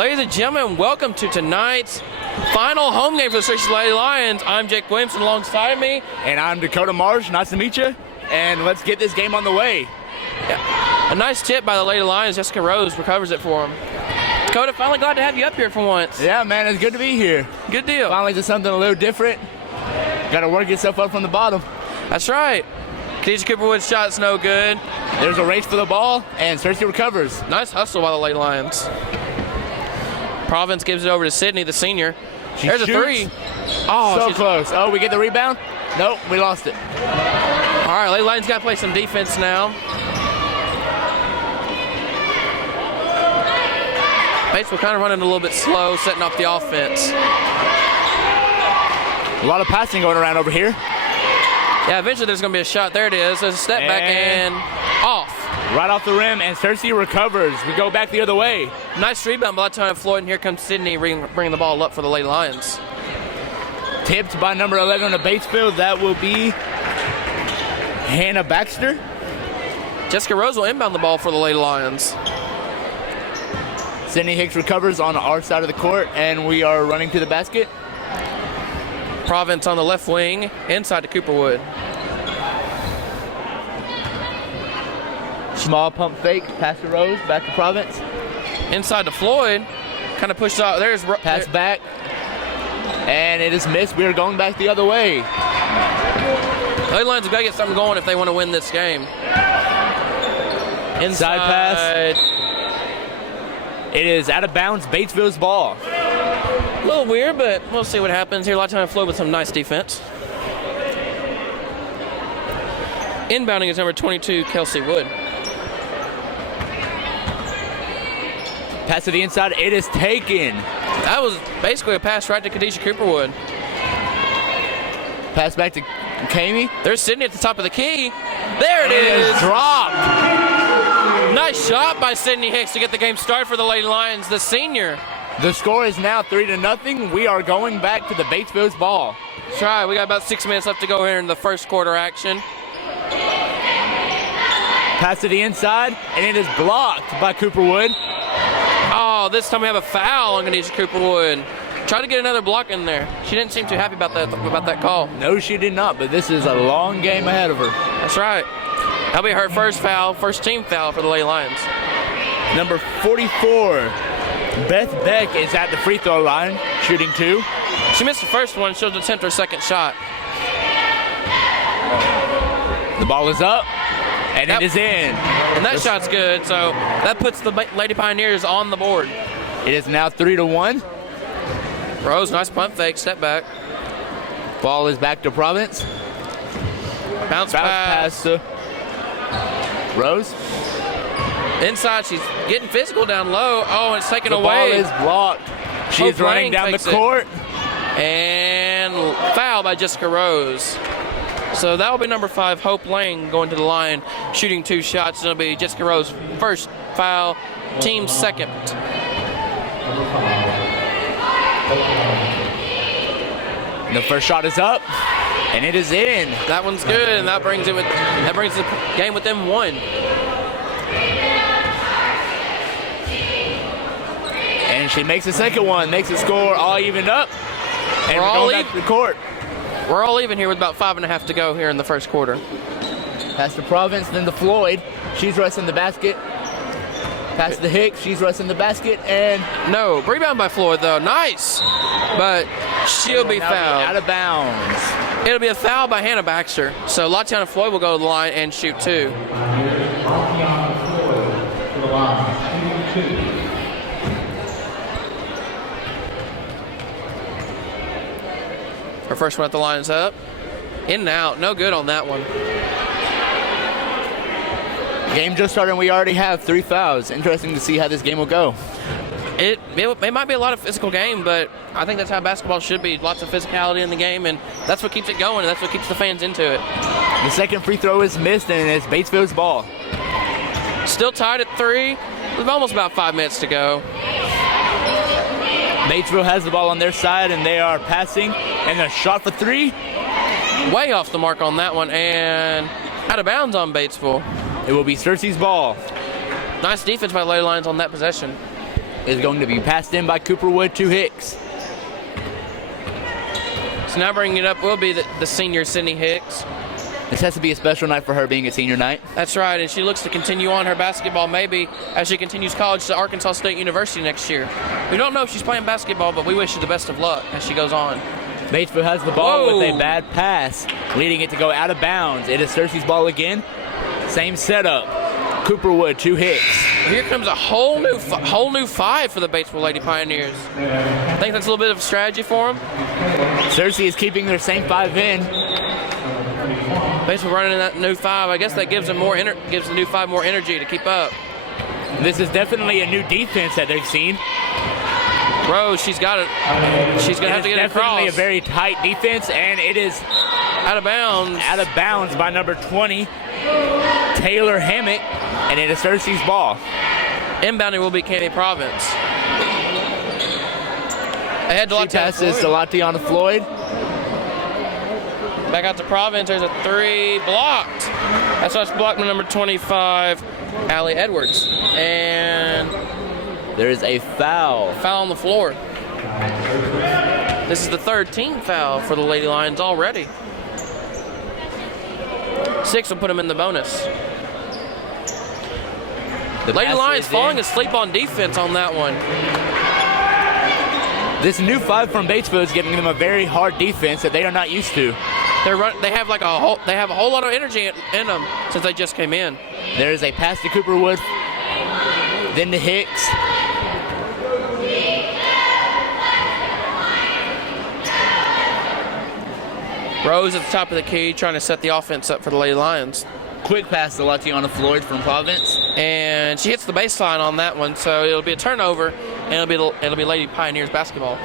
Ladies and gentlemen, welcome to tonight's final home game for the SHS Lady Lions. I'm Jake Williamson alongside me. And I'm Dakota Marsh. Nice to meet you. And let's get this game on the way. Yeah. A nice tip by the Lady Lions. Jessica Rose recovers it for him. Dakota, finally glad to have you up here for once. Yeah, man, it's good to be here. Good deal. Finally did something a little different. Got to work yourself up from the bottom. That's right. Khadijah Cooperwood's shot's no good. There's a race for the ball, and Cersei recovers. Nice hustle by the Lady Lions. Province gives it over to Sydney, the senior. There's shoots. A three. Oh, so close. Oh, we get the rebound? Nope, we lost it. All right, Lady Lions got to play some defense now. Batesville kind of running a little bit slow, setting up the offense. A lot of passing going around over here. Yeah, eventually there's going to be a shot. There it is. There's a step back and off. Right off the rim, and Cersei recovers. We go back the other way. Nice rebound by the time Floyd, and here comes Sydney bringing the ball up for the Lady Lions. Tipped by number 11 of Batesville. That will be Hannah Baxter. Jessica Rose will inbound the ball for the Lady Lions. Sydney Hicks recovers on our side of the court, and we are running to the basket. Province on the left wing, inside to Cooperwood. Small pump fake, pass to Rose, back to Province. Inside to Floyd, kind of pushes out. There's pass back, and it is missed. We are going back the other way. Lady Lions have got to get something going if they want to win this game. Inside pass. It is out of bounds, Batesville's ball. A little weird, but we'll see what happens here. A lot of time Floyd with some nice defense. Inbounding is number 22, Kelsey Wood. Pass to the inside, it is taken. That was basically a pass right to Khadijah Cooperwood. Pass back to Kamey. There's Sydney at the top of the key. There it is. Dropped. Nice shot by Sydney Hicks to get the game started for the Lady Lions, the senior. The score is now 3-0. We are going back to the Batesville's ball. That's right. We got about 6 minutes left to go here in the first quarter action. Pass to the inside, and it is blocked by Cooperwood. Oh, this time we have a foul on Khadijah Cooperwood. Try to get another block in there. She didn't seem too happy about that call. No, she did not, but this is a long game ahead of her. That's right. That'll be her first foul, first team foul for the Lady Lions. Number 44, Beth Beck, is at the free throw line, shooting two. She missed the first one. She'll attempt her second shot. The ball is up, and it is in. And that shot's good, so that puts the Lady Pioneers on the board. It is now 3-1. Rose, nice pump fake, step back. Ball is back to Province. Bounce pass to Rose. Inside, she's getting physical down low. Oh, it's taken away. The ball is blocked. She is running down the court. And foul by Jessica Rose. So that will be number 5, Hope Lang, going to the line, shooting 2 shots. It'll be Jessica Rose first foul, team second. The first shot is up, and it is in. That one's good, and that brings the game within 1. And she makes the second one, makes the score all evened up, and we're going back to the court. We're all even here with about 5.5 to go here in the first quarter. Pass to Province, then to Floyd. She's wrestling the basket. Pass to Hicks. She's wrestling the basket, and no rebound by Floyd though. Nice, but she'll be fouled. Out of bounds. It'll be a foul by Hannah Baxter. So Latiana Floyd will go to the line and shoot 2. Her first one at the line is up. In and out. No good on that one. Game just started and we already have 3 fouls. Interesting to see how this game will go. It might be a lot of physical game, but I think that's how basketball should be. Lots of physicality in the game, and that's what keeps it going, and that's what keeps the fans into it. The second free throw is missed, and it's Batesville's ball. Still tied at 3 with almost about 5 minutes to go. Batesville has the ball on their side, and they are passing, and a shot for 3. Way off the mark on that one, and out of bounds on Batesville. It will be Cersei's ball. Nice defense by the Lady Lions on that possession. is going to be passed in by Cooperwood to Hicks. So now bringing it up will be the senior Sydney Hicks. This has to be a special night for her being a senior night. That's right, and she looks to continue on her basketball maybe as she continues college to Arkansas State University next year. We don't know if she's playing basketball, but we wish her the best of luck as she goes on. Batesville has the ball Whoa. with a bad pass, leading it to go out of bounds. It is Cersei's ball again. Same setup. Cooperwood to Hicks. Here comes a whole new five for the Batesville Lady Pioneers. I think that's a little bit of a strategy for them. Cersei is keeping their same 5 in. Batesville running that new 5. I guess that gives them gives the new 5 more energy to keep up. This is definitely a new defense that they've seen. Rose, she's got it. She's gonna have to get it across. Definitely a very tight defense, and it is out of bounds. Out of bounds by number 20, Taylor Hammock, and it is Cersei's ball. Inbounding will be Cami Province. Ahead to She passes to Latiana Floyd. Back out to Province. There's a 3 blocked. That's why it's blocked by number 25, Allie Edwards. And there is a foul. Foul on the floor. This is the 3rd team foul for the Lady Lions already. 6 will put them in the bonus. The Lady Lions falling asleep on defense on that one. This new 5 from Batesville is giving them a very hard defense that they are not used to. They have a whole lot of energy in them since they just came in. There is a pass to Cooperwood, then to Hicks. Rose at the top of the key trying to set the offense up for the Lady Lions. Quick pass to Latiana Floyd from Province. And she hits the baseline on that one, so it'll be a turnover, and it'll be Lady Pioneers basketball.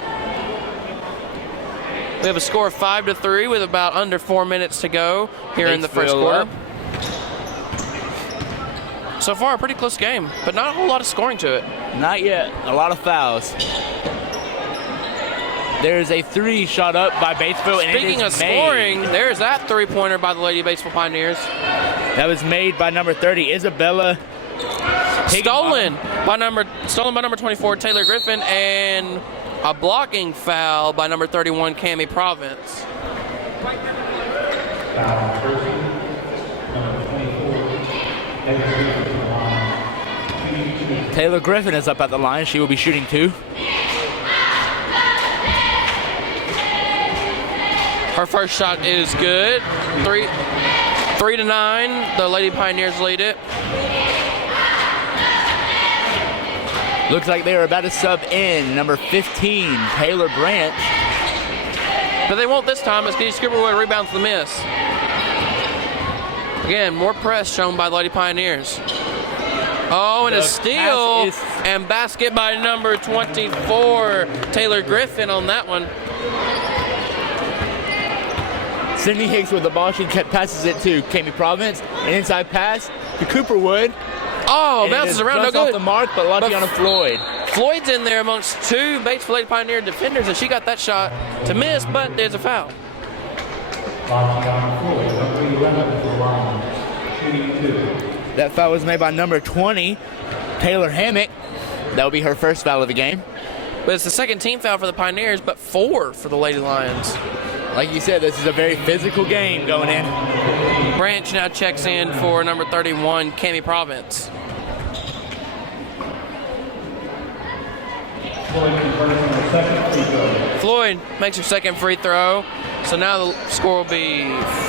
We have a score of 5-3 with about under 4 minutes to go here in the first quarter. So far, a pretty close game, but not a whole lot of scoring to it. Not yet. A lot of fouls. There's a 3 shot up by Batesville, and Speaking of scoring, there's that 3-pointer by the Lady Batesville Pioneers. That was made by number 30, Isabella. Stolen by number 24, Taylor Griffin, and a blocking foul by number 31, Cami Province. Taylor Griffin is up at the line. She will be shooting 2. Her first shot is good. 3-9. The Lady Pioneers lead it. Looks like they are about to sub in number 15, Taylor Branch. But they won't this time as Gage Cooperwood rebounds the miss. Again, more press shown by the Lady Pioneers. Oh, and a steal and basket by number 24, Taylor Griffin on that one. Sydney Hicks with the ball. She passes it to Cami Province. An inside pass to Cooperwood. Oh, bounces around, no good. Off the mark, but Latiana Floyd. Floyd's in there amongst 2 Batesville Lady Pioneer defenders, and she got that shot to miss, but there's a foul. That foul was made by number 20, Taylor Hammock. That will be her first foul of the game. But it's the 2nd team foul for the Pioneers, but 4 for the Lady Lions. Like you said, this is a very physical game going in. Branch now checks in for number 31, Cami Province. Floyd makes her 2nd free throw. So now the score will be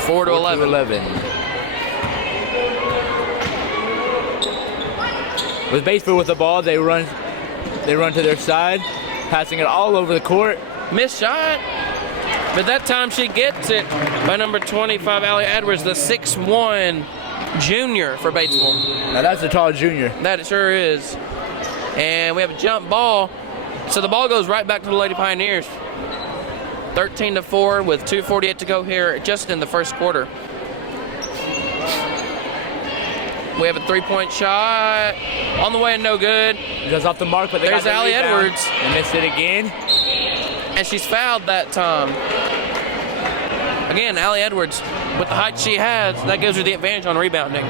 4-11. With Batesville with the ball, they run to their side, passing it all over the court. Missed shot. But that time she gets it by number 25, Allie Edwards, the 6'1" junior for Batesville. Now that's a tall junior. That it sure is. And we have a jump ball. So the ball goes right back to the Lady Pioneers. 13-4 with 2:48 to go here just in the first quarter. We have a 3-point shot on the way and no good. It goes off the mark, but there's Allie Edwards. And missed it again. And she's fouled that time. Again, Allie Edwards, with the height she has, that gives her the advantage on rebounding.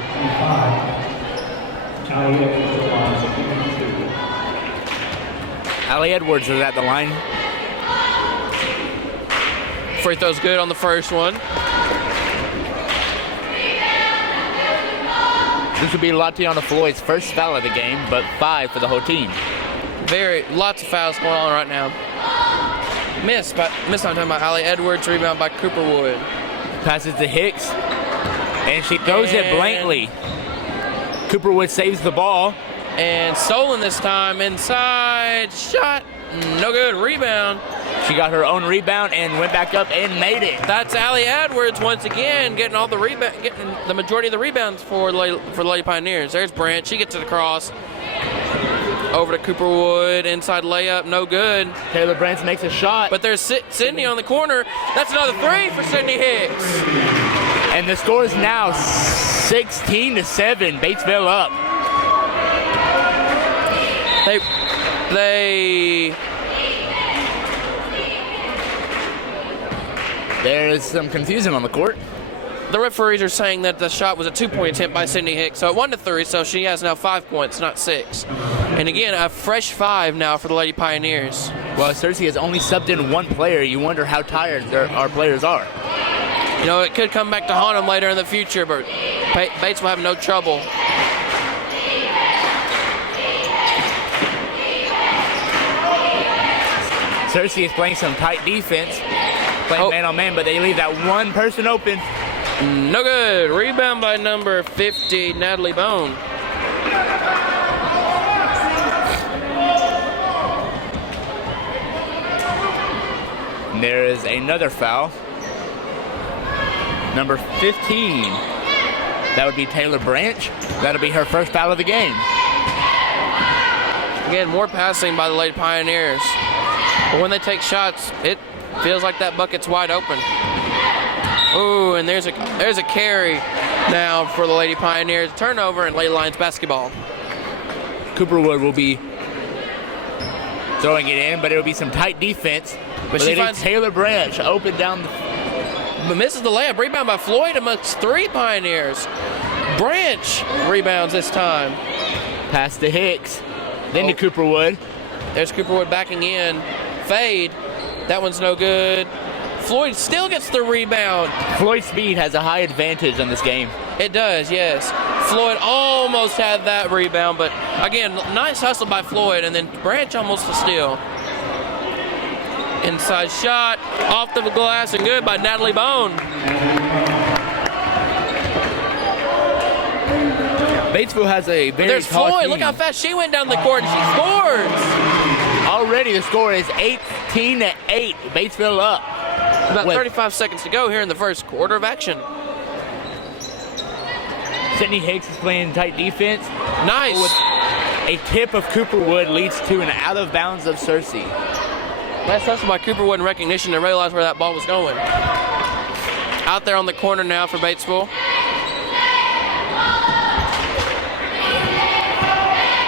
Allie Edwards is at the line. Free throw's good on the first one. This would be Latiana Floyd's first foul of the game, but 5 for the whole team. Lots of fouls going on right now. Miss I'm talking about Allie Edwards, rebound by Cooper Wood. Passes to Hicks, and she throws it blankly. Cooper Wood saves the ball. And stolen this time, inside, shot, no good, rebound. She got her own rebound and went back up and made it. That's Allie Edwards once again getting the majority of the rebounds for the Lady Pioneers. There's Brandt, she gets it across. Over to Cooper Wood, inside layup, no good. Taylor Brandt makes a shot. But there's Sydney on the corner. That's another 3 for Sydney Hicks. And the score is now 16-7, Batesville up. There is some confusion on the court. The referees are saying that the shot was a 2-point attempt by Sydney Hicks, so it 1-3, so she has now 5 points, not 6. And again, a fresh 5 now for the Lady Pioneers. Well, Cersei has only subbed in 1 player. You wonder how tired our players are. You know, it could come back to haunt them later in the future, but Bates will have no trouble. Cersei is playing some tight defense, playing man-on-man, but they leave that one person open. No good. Rebound by number 50, Natalie Bone. And there is another foul. Number 15. That would be Taylor Branch. That'll be her first foul of the game. Again, more passing by the Lady Pioneers. But when they take shots, it feels like that bucket's wide open. Ooh, and there's a carry now for the Lady Pioneers. Turnover and Lady Lions basketball. Cooper Wood will be throwing it in, but it'll be some tight defense. But she finds Taylor Branch open down but misses the layup. Rebound by Floyd amongst 3 Pioneers. Branch rebounds this time. Pass to Hicks. Then to Cooper Wood. There's Cooper Wood backing in. Fade. That one's no good. Floyd still gets the rebound. Floyd's speed has a high advantage on this game. It does, yes. Floyd almost had that rebound, but again, nice hustle by Floyd, and then Branch almost a steal. Inside shot, off the glass, and good by Natalie Bone. Batesville has a very There's tall Floyd. team. Look how fast she went down the court, and she scores. Already the score is 18-8. Batesville up. About 35 seconds to go here in the first quarter of action. Sydney Hicks is playing tight defense. Nice. With a tip of Cooper Wood leads to an out of bounds of Cersei. Nice hustle by Cooper Wood in recognition to realize where that ball was going. Out there on the corner now for Batesville.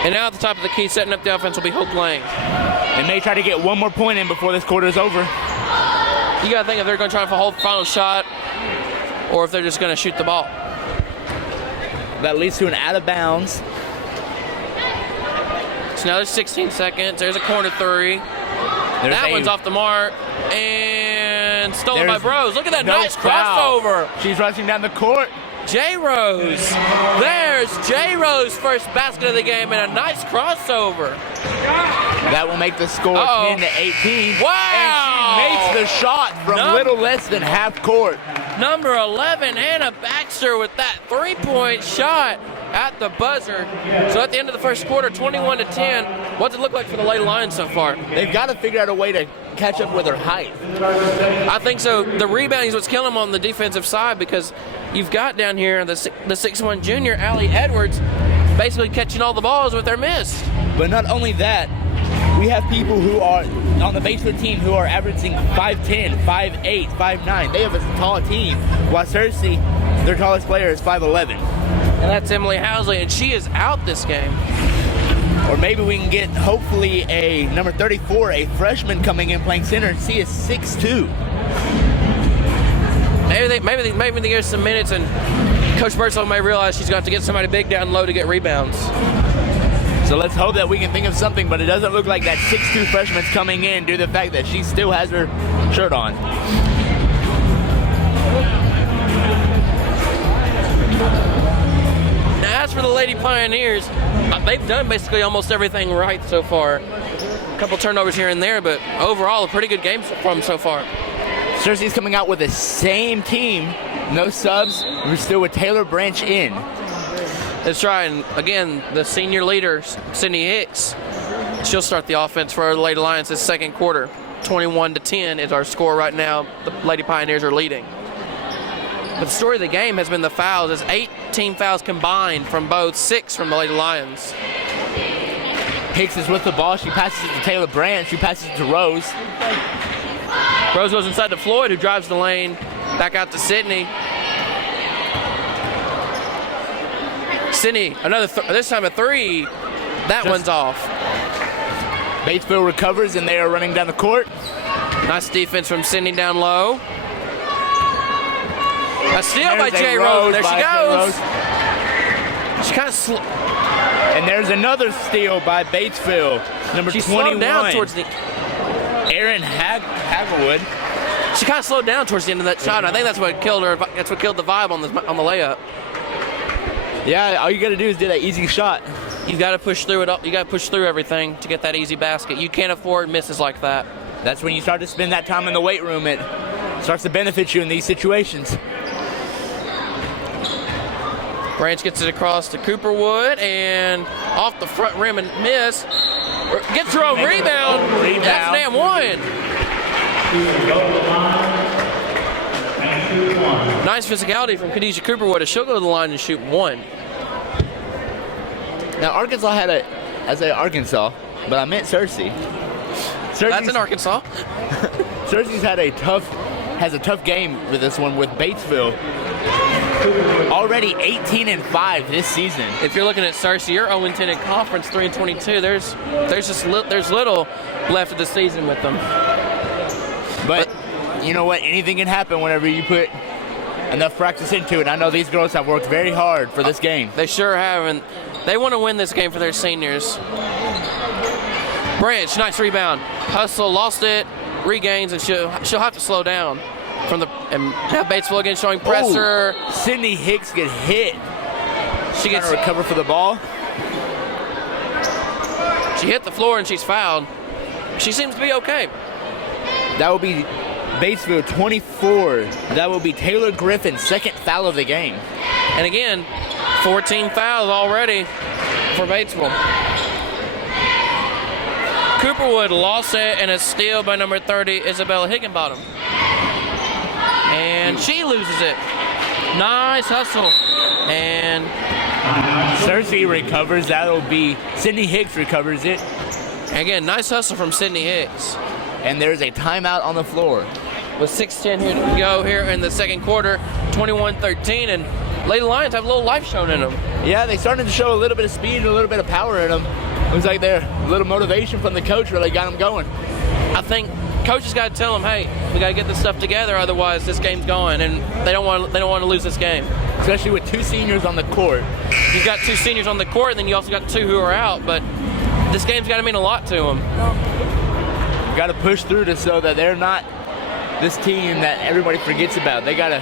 And now at the top of the key, setting up the offense will be Hope Lang. They may try to get one more point in before this quarter is over. You got to think if they're going to try for a whole final shot or if they're just going to shoot the ball. That leads to an out of bounds. So now there's 16 seconds. There's a corner 3. That one's off the mark. And stolen by Rose. Look at that nice crossover. She's rushing down the court. J. Rose. There's J. Rose first basket of the game and a nice crossover. That will make the score 10-18. Wow. And she makes the shot from little less than half court. Number 11, Hannah Baxter with that 3-point shot at the buzzer. So at the end of the first quarter, 21-10. What's it look like for the Lady Lions so far? They've got to figure out a way to catch up with her height. I think so. The rebounding is what's killing them on the defensive side because you've got down here the 6'1" junior, Allie Edwards, basically catching all the balls with their miss. But not only that, we have people who are on the Batesville team who are averaging 5'10", 5'8", 5'9". They have a tall team, while Cersei, their tallest player, is 5'11". And that's Emily Housley, and she is out this game. Or maybe we can get, hopefully, a number 34, a freshman coming in playing center, and she is 6'2". Maybe they give her some minutes, and Coach Birdsall may realize she's going to have to get somebody big down low to get rebounds. So let's hope that we can think of something, but it doesn't look like that 6'2" freshman's coming in due to the fact that she still has her shirt on. Now, as for the Lady Pioneers, they've done basically almost everything right so far. A couple turnovers here and there, but overall, a pretty good game from so far. Cersei's coming out with the same team, no subs. We're still with Taylor Branch in. That's right, and again, the senior leader, Sydney Hicks, she'll start the offense for the Lady Lions this second quarter. 21-10 is our score right now. The Lady Pioneers are leading. But the story of the game has been the fouls. There's 18 fouls combined from both, 6 from the Lady Lions. Hicks is with the ball. She passes it to Taylor Branch. She passes it to Rose. Rose goes inside to Floyd, who drives the lane. Back out to Sydney. Sydney, this time a 3. That one's off. Batesville recovers, and they are running down the court. Nice defense from Sydney down low. A steal by J. Rose. There she goes. She kind of and there's another steal by Batesville. Number 21. Slowed down towards the. Erin Hagelwood. She kind of slowed down towards the end of that shot. I think that's what killed her. That's what killed the vibe on the layup. Yeah, all you got to do is do that easy shot. You've got to push through it. You got to push through everything to get that easy basket. You can't afford misses like that. That's when you start to spend that time in the weight room. It starts to benefit you in these situations. Branch gets it across to Cooperwood and off the front rim and miss. Gets her own rebound. That's an and one. Nice physicality from Khadijah Cooperwood. She'll go to the line and shoot 1. Now Arkansas I say Arkansas, but I meant Cersei. That's in Arkansas. Cersei's has a tough game with this one with Batesville. Already 18-5 this season. If you're looking at Cersei, you're 0-10 in conference, 3-22. There's little left of the season with them. But you know what? Anything can happen whenever you put enough practice into it. I know these girls have worked very hard for this game. They sure have, and they want to win this game for their seniors. Branch, nice rebound. Hustle, lost it, regains, and she'll have to slow down. And now Batesville again showing pressure. Ooh, Sydney Hicks gets hit. She gets to recover for the ball. She hit the floor and she's fouled. She seems to be okay. That will be Batesville 24. That will be Taylor Griffin's second foul of the game. And again, 14 fouls already for Batesville. Cooperwood lost it and a steal by number 30, Isabella Higginbottom. And she loses it. Nice hustle. And Cersei recovers. That'll be Sydney Hicks recovers it. Again, nice hustle from Sydney Hicks. And there's a timeout on the floor. With 6:10 here to go here in the second quarter, 21-13, and Lady Lions have a little life shown in them. Yeah, they started to show a little bit of speed and a little bit of power in them. Looks like they're a little motivation from the coach really got them going. I think coach has got to tell them, hey, we got to get this stuff together, otherwise this game's going, and they don't want to lose this game. Especially with 2 seniors on the court. You've got 2 seniors on the court, and then you also got 2 who are out, but this game's got to mean a lot to them. You've got to push through to so that they're not this team that everybody forgets about. They got to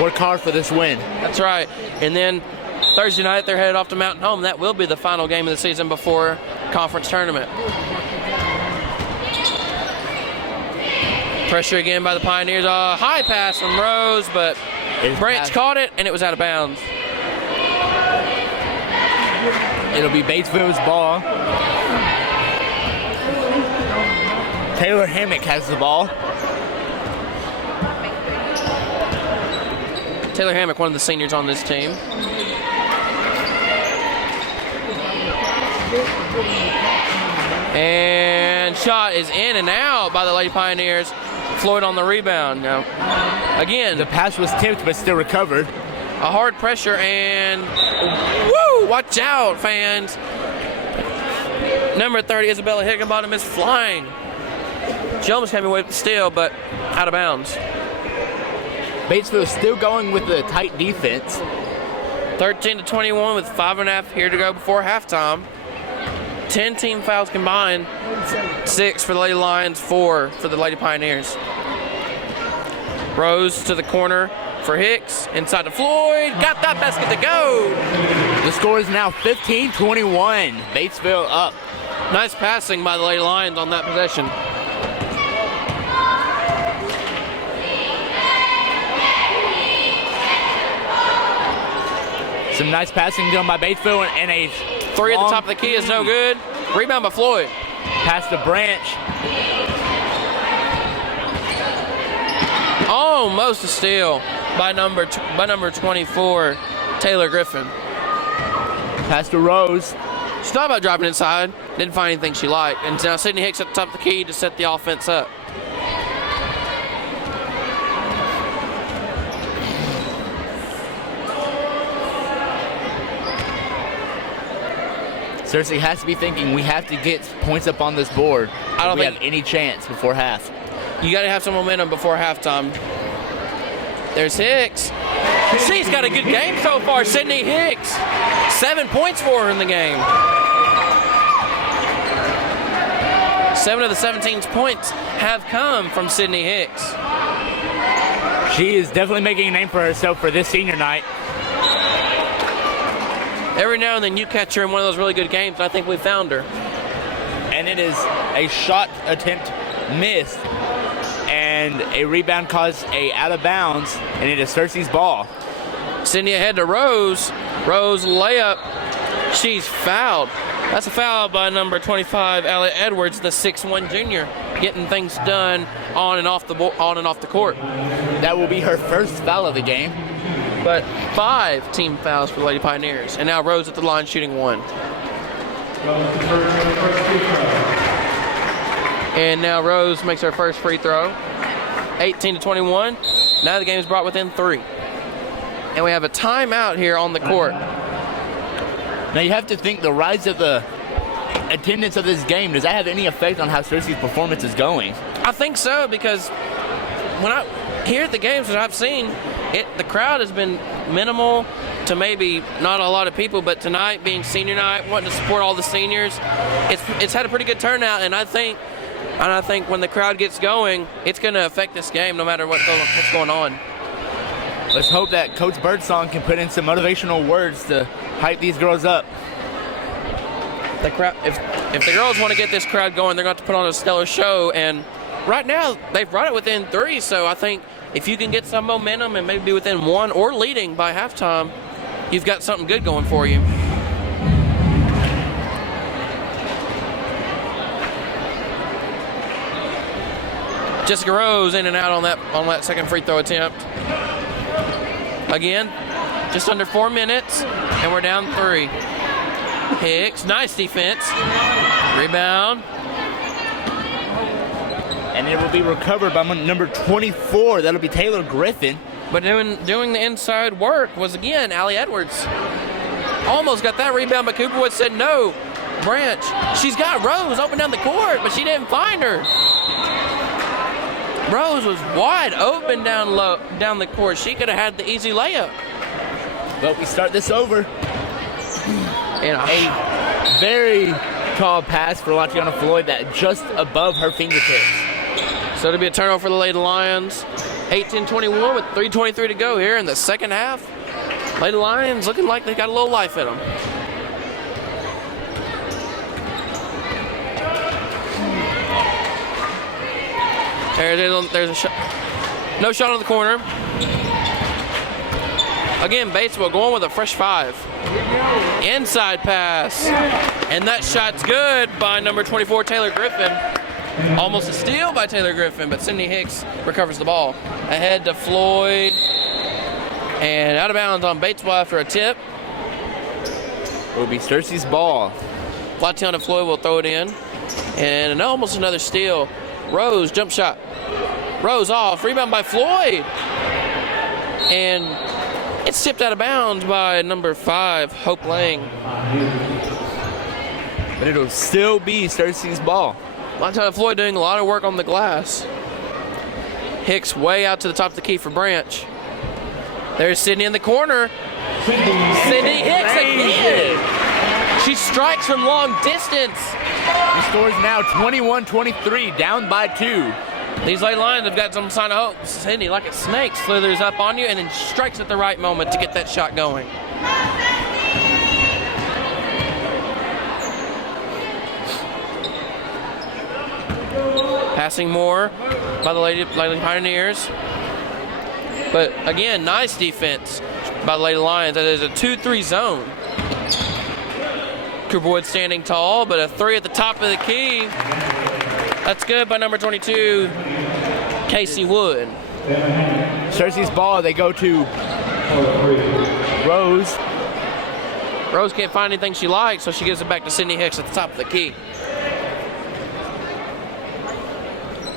work hard for this win. That's right. And then Thursday night, they're headed off to Mountain Home. That will be the final game of the season before conference tournament. Pressure again by the Pioneers. High pass from Rose, but Branch caught it, and it was out of bounds. It'll be Batesville's ball. Taylor Hammock has the ball. Taylor Hammock, one of the seniors on this team. And shot is in and out by the Lady Pioneers. Floyd on the rebound. Now, again, the pass was tipped but still recovered. A hard pressure and woo! Watch out, fans. Number 30, Isabella Higginbottom, is flying. She almost came away with the steal, but out of bounds. Batesville is still going with the tight defense. 13-21 with 5.5 here to go before halftime. 10 team fouls combined. 6 for the Lady Lions, 4 for the Lady Pioneers. Rose to the corner for Hicks. Inside to Floyd. Got that basket to go. The score is now 15-21. Batesville up. Nice passing by the Lady Lions on that possession. Some nice passing done by Batesville, and a Three at the top of the key is no good. Rebound by Floyd. Pass to Branch. Almost a steal by number 24, Taylor Griffin. Pass to Rose. She thought about dropping inside, didn't find anything she liked, and now Sydney Hicks at the top of the key to set the offense up. Cersei has to be thinking, we have to get points up on this board. I don't we think have any chance before half. You got to have some momentum before halftime. There's Hicks. She's got a good game so far, Sydney Hicks. 7 points for her in the game. 7 of the 17 points have come from Sydney Hicks. She is definitely making a name for herself for this senior night. Every now and then you catch her in one of those really good games, and I think we found her. And it is a shot attempt missed, and a rebound caused a out of bounds, and it is Cersei's ball. Sydney ahead to Rose. Rose layup. She's fouled. That's a foul by number 25, Allie Edwards, the 6'1 junior, getting things done on and off the court. That will be her first foul of the game. But 5 team fouls for the Lady Pioneers. And now Rose at the line shooting 1. And now Rose makes her first free throw. 18-21. Now the game's brought within 3. And we have a timeout here on the court. Now you have to think the rise of the attendance of this game, does that have any effect on how Cersei's performance is going? I think so, because here at the games that I've seen, the crowd has been minimal to maybe not a lot of people, but tonight being senior night, wanting to support all the seniors, it's had a pretty good turnout, and I think when the crowd gets going, it's going to affect this game no matter what's going on. Let's hope that Coach Birdsong can put in some motivational words to hype these girls up. The crowd, if the girls want to get this crowd going, they're going to have to put on a stellar show, and right now they've brought it within 3, so I think if you can get some momentum and maybe be within 1 or leading by halftime, you've got something good going for you. Jessica Rose in and out on that second free throw attempt. Again, just under 4 minutes, and we're down 3. Hicks, nice defense. Rebound. And it will be recovered by number 24. That'll be Taylor Griffin. But doing the inside work was, again, Allie Edwards. Almost got that rebound, but Cooperwood said no. Branch, she's got Rose open down the court, but she didn't find her. Rose was wide open down the court. She could have had the easy layup. But we start this over. And a very tall pass for Latiana Floyd that just above her fingertips. So it'll be a turnover for the Lady Lions. 18-21 with 3:23 to go here in the second half. Lady Lions looking like they got a little life in them. There's a shot. No shot on the corner. Again, Batesville going with a fresh 5. Inside pass. And that shot's good by number 24, Taylor Griffin. Almost a steal by Taylor Griffin, but Sydney Hicks recovers the ball. Ahead to Floyd. And out of bounds on Batesville after a tip. It will be Cersei's ball. Latiana Floyd will throw it in. And almost another steal. Rose, jump shot. Rose off, rebound by Floyd. And it's tipped out of bounds by number 5, Hope Lang. But it'll still be Cersei's ball. Latiana Floyd doing a lot of work on the glass. Hicks way out to the top of the key for Branch. There's Sydney in the corner. Sydney Hicks again. She strikes from long distance. The score is now 21-23, down by 2. These Lady Lions have got some sign of hope. Sydney, like a snake, slithers up on you and then strikes at the right moment to get that shot going. Passing more by the Lady Pioneers. But again, nice defense by the Lady Lions. That is a 2-3 zone. Cooperwood standing tall, but a 3 at the top of the key. That's good by number 22, Casey Wood. Cersei's ball, they go to Rose. Rose can't find anything she likes, so she gives it back to Sydney Hicks at the top of the key.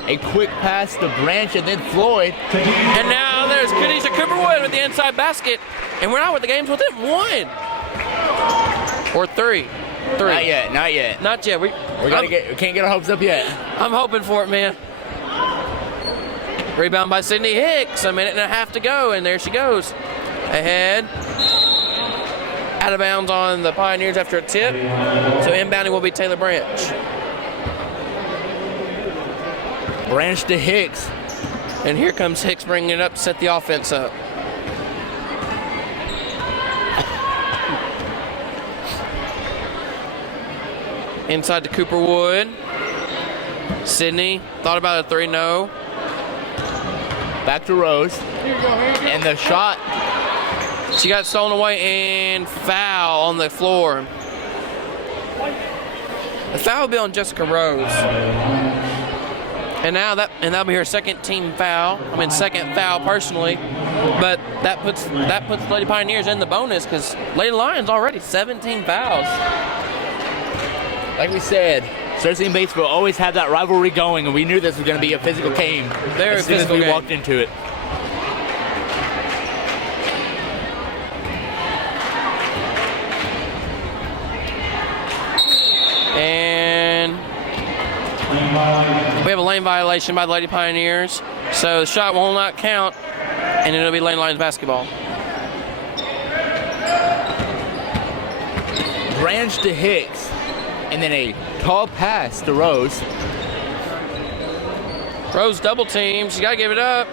A quick pass to Branch and then Floyd. And now there's Kanisha Cooperwood with the inside basket. And we're out with the game's within 1. Or 3. Not yet, not yet. Not yet. We can't get our hopes up yet. I'm hoping for it, man. Rebound by Sydney Hicks. 1.5 minutes to go, and there she goes. Ahead. Out of bounds on the Pioneers after a tip. So inbounding will be Taylor Branch. Branch to Hicks. And here comes Hicks bringing it up to set the offense up. Inside to Cooperwood. Sydney thought about a 3, no. Back to Rose. And the shot. She got stolen away and foul on the floor. The foul will be on Jessica Rose. And now that'll be her second foul personally. But that puts the Lady Pioneers in the bonus because Lady Lions already 17 fouls. Like we said, Cersei and Batesville always have that rivalry going, and we knew this was going to be a physical game as soon as we walked into it. And we have a lane violation by the Lady Pioneers, so the shot will not count, and it'll be Lady Lions basketball. Branch to Hicks. And then a tall pass to Rose. Rose double team. She's got to give it up.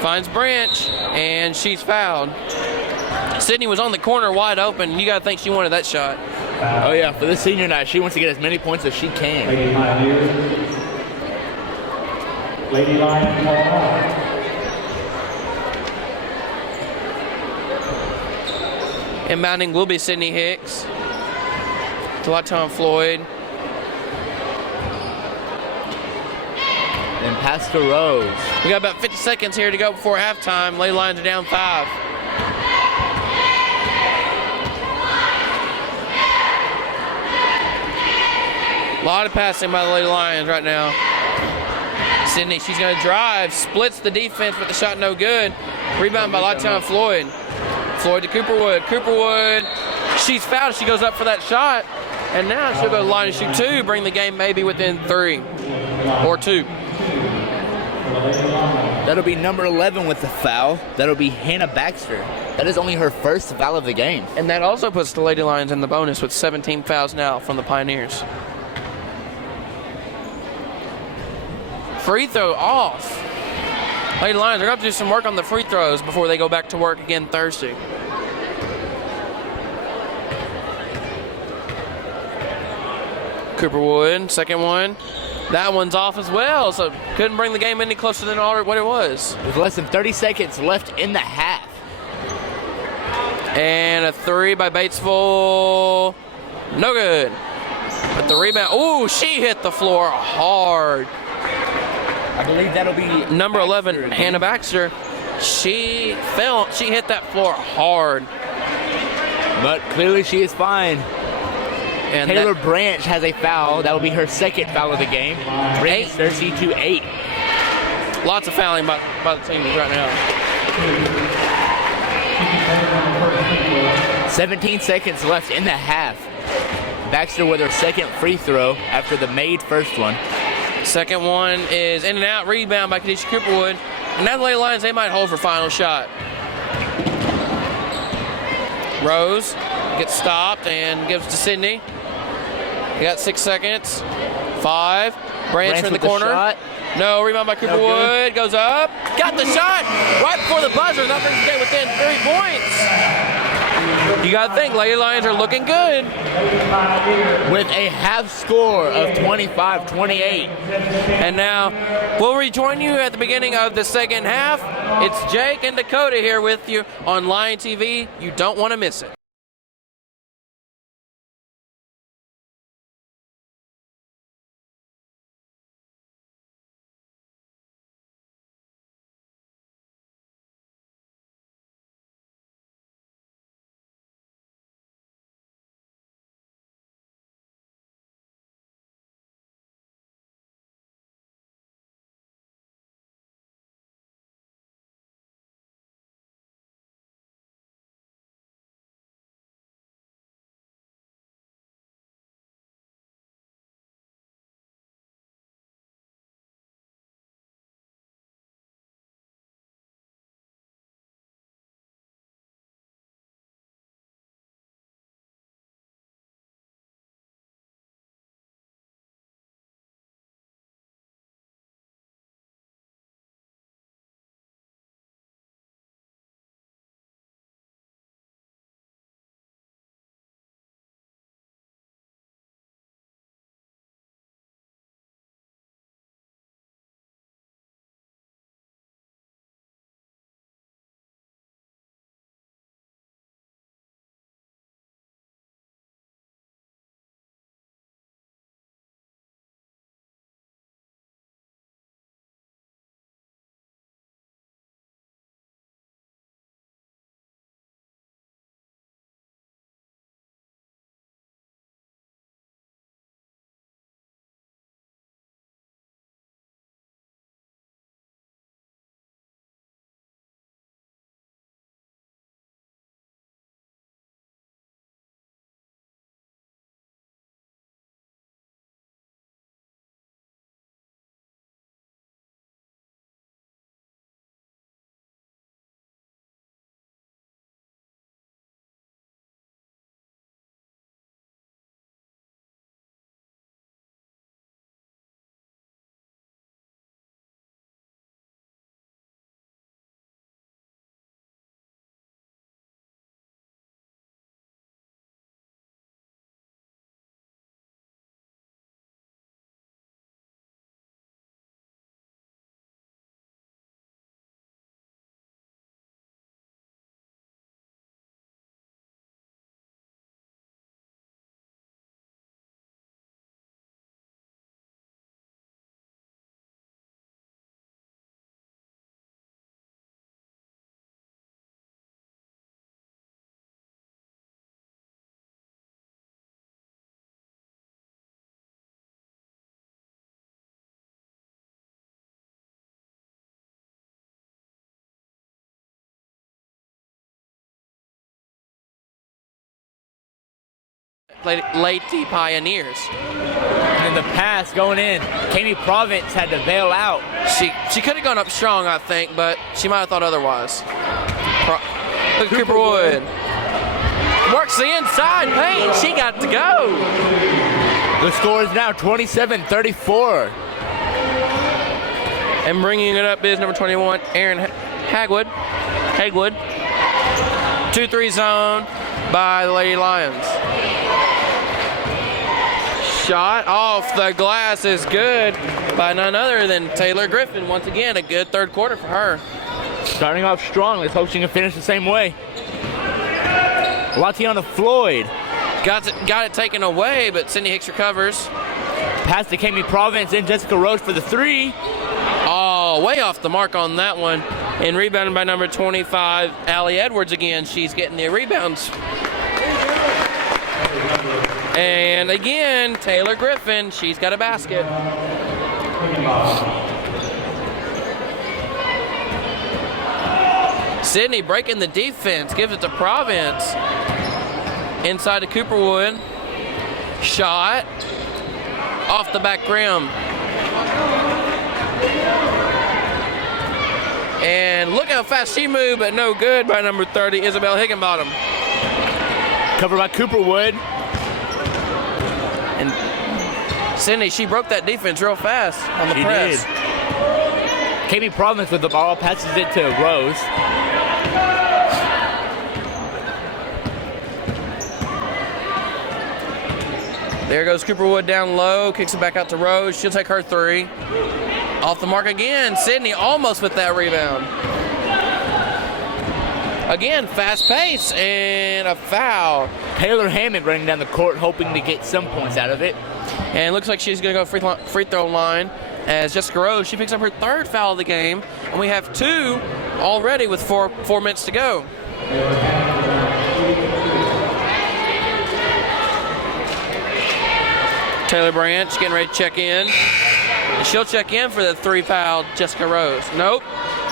Finds Branch, and she's fouled. Sydney was on the corner wide open. You got to think she wanted that shot. Oh, yeah. For this senior night, she wants to get as many points as she can. Lady Lions ball out. Inbounding will be Sydney Hicks. To Latonya Floyd. And pass to Rose. We got about 50 seconds here to go before halftime. Lady Lions are down 5. A lot of passing by the Lady Lions right now. Sydney, she's going to drive, splits the defense, but the shot no good. Rebound by Latonya Floyd. Floyd to Cooperwood. Cooperwood, she's fouled. She goes up for that shot. And now she'll go to the line and shoot 2, bring the game maybe within 3 or 2. That'll be number 11 with the foul. That'll be Hannah Baxter. That is only her first foul of the game. And that also puts the Lady Lions in the bonus with 17 fouls now from the Pioneers. Free throw off. Lady Lions are going to have to do some work on the free throws before they go back to work again Thursday. Cooperwood, second one. That one's off as well, so couldn't bring the game any closer than what it was. With less than 30 seconds left in the half. And a 3 by Batesville. No good. But the rebound, ooh, she hit the floor hard. I believe that'll be number 11, Hannah Baxter. She hit that floor hard. But clearly she is fine. And Taylor Branch has a foul. That will be her second foul of the game. Bringing Cersei to 8. Lots of fouling by the teams right now. 17 seconds left in the half. Baxter with her second free throw after the made first one. Second one is in and out. Rebound by Kanisha Cooperwood. And now the Lady Lions, they might hold for final shot. Rose gets stopped and gives to Sydney. You got 6 seconds. 5. Branch in the with the corner. shot. No, rebound by Cooper Wood. Goes up. Got the shot right before the buzzer. That brings the game within 3 points. You got to think, Lady Lions are looking good. With a half score of 25-28. And now we'll rejoin you at the beginning of the second half. It's Jake and Dakota here with you on Lion TV. You don't want to miss it. Lady Pioneers. And the pass going in. Kami Province had to bail out. She could have gone up strong, I think, but she might have thought otherwise. Look at Cooper Wood. Works the inside paint. She got to go. The score is now 27-34. And bringing it up is number 21, Aaron Hagwood. 2-3 zone by the Lady Lions. Shot off the glass is good by none other than Taylor Griffin. Once again, a good third quarter for her. Starting off strong. Let's hope she can finish the same way. Latiana Floyd. Got it taken away, but Sydney Hicks recovers. Pass to Kami Province and Jessica Rose for the 3. Oh, way off the mark on that one. And rebounded by number 25, Allie Edwards again. She's getting the rebounds. And again, Taylor Griffin, she's got a basket. Sydney breaking the defense, gives it to Province. Inside to Cooperwood. Shot off the back rim. And look how fast she moved, but no good by number 30, Isabel Higginbottom. Covered by Cooperwood. And Sydney, she broke that defense real fast on the press. Did. KB Province with the ball, passes it to Rose. There goes Cooperwood down low, kicks it back out to Rose. She'll take her 3. Off the mark again. Sydney almost with that rebound. Again, fast pace and a foul. Taylor Hammond running down the court, hoping to get some points out of it. And it looks like she's going to go free throw line as Jessica Rose, she picks up her 3rd foul of the game. And we have 2 already with 4 minutes to go. Taylor Branch getting ready to check in. And she'll check in for the 3 foul Jessica Rose. Nope.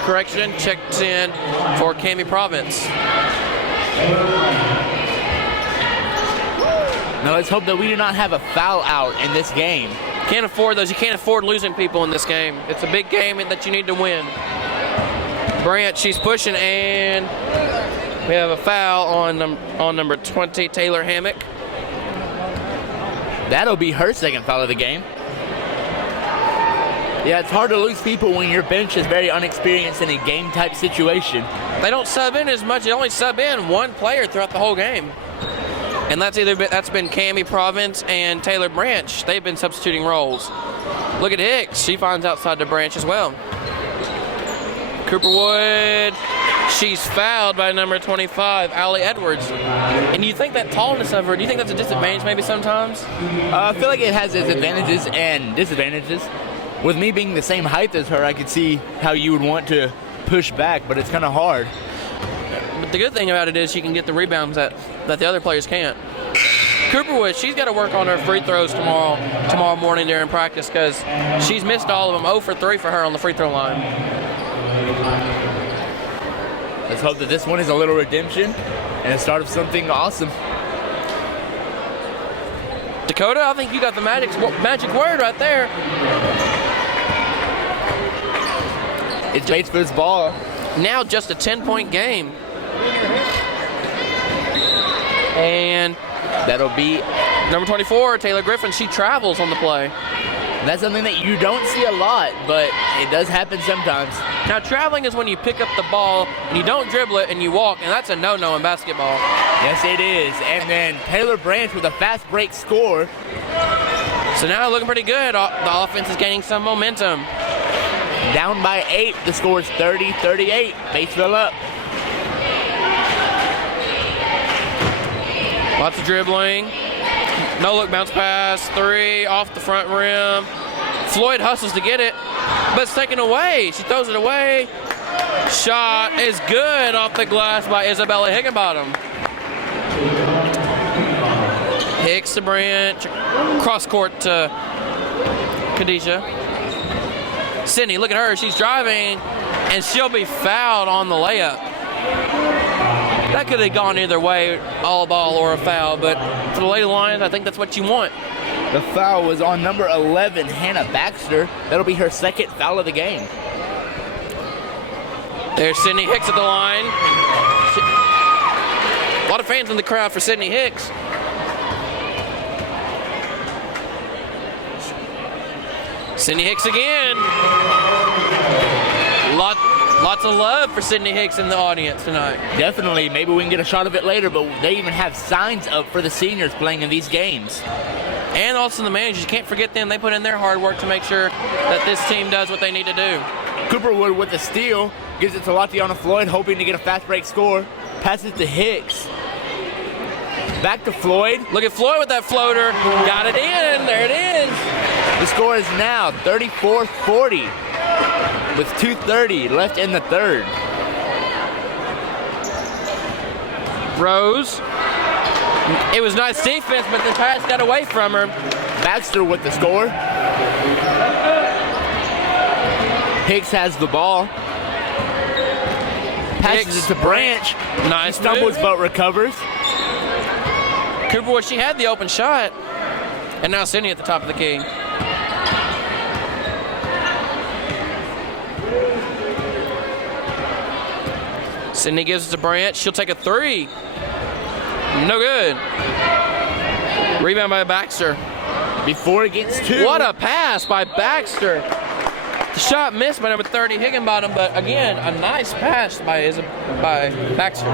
Correction, checks in for Cami Province. Now let's hope that we do not have a foul out in this game. Can't afford those. You can't afford losing people in this game. It's a big game that you need to win. Branch, she's pushing, and we have a foul on number 20, Taylor Hammock. That'll be her 2nd foul of the game. Yeah, it's hard to lose people when your bench is very unexperienced in a game-type situation. They don't sub in as much. They only sub in 1 player throughout the whole game. And that's been Cami Province and Taylor Branch. They've been substituting roles. Look at Hicks. She finds outside the Branch as well. Cooperwood. She's fouled by number 25, Allie Edwards. And you think that tallness of her, do you think that's a disadvantage maybe sometimes? I feel like it has its advantages and disadvantages. With me being the same height as her, I could see how you would want to push back, but it's kind of hard. But the good thing about it is she can get the rebounds that the other players can't. Cooperwood, she's got to work on her free throws tomorrow morning during practice because she's missed all of them. 0 for 3 for her on the free throw line. Let's hope that this one is a little redemption and a start of something awesome. Dakota, I think you got the magic word right there. It's Batesville's ball. Now just a 10-point game. And that'll be number 24, Taylor Griffin. She travels on the play. That's something that you don't see a lot, but it does happen sometimes. Now, traveling is when you pick up the ball and you don't dribble it and you walk, and that's a no-no in basketball. Yes, it is. And then Taylor Branch with a fast break score. So now looking pretty good. The offense is gaining some momentum. Down by 8. The score is 30-38. Batesville up. Lots of dribbling. No look bounce pass. 3 off the front rim. Floyd hustles to get it, but it's taken away. She throws it away. Shot is good off the glass by Isabella Higginbottom. Hicks to Branch. Cross court to Khadijah. Sydney, look at her. She's driving, and she'll be fouled on the layup. That could have gone either way, all ball or a foul, but for the Lady Lions, I think that's what you want. The foul was on number 11, Hannah Baxter. That'll be her 2nd foul of the game. There's Sydney Hicks at the line. A lot of fans in the crowd for Sydney Hicks. Sydney Hicks again. Lots of love for Sydney Hicks in the audience tonight. Definitely. Maybe we can get a shot of it later, but they even have signs up for the seniors playing in these games. And also the managers. You can't forget them. They put in their hard work to make sure that this team does what they need to do. Cooperwood with the steal. Gives it to Latiana Floyd, hoping to get a fast break score. Passes to Hicks. Back to Floyd. Look at Floyd with that floater. Got it in. There it is. The score is now 34-40 with 2:30 left in the 3rd. Rose. It was nice defense, but the pass got away from her. Baxter with the score. Hicks has the ball. Passes it to Branch. Nice He stumbles move. but recovers. Cooperwood, she had the open shot. And now Sydney at the top of the key. Sydney gives it to Branch. She'll take a 3. No good. Rebound by Baxter. Before it gets 2. What a pass by Baxter. The shot missed by number 30 Higginbottom, but again, a nice pass by Baxter.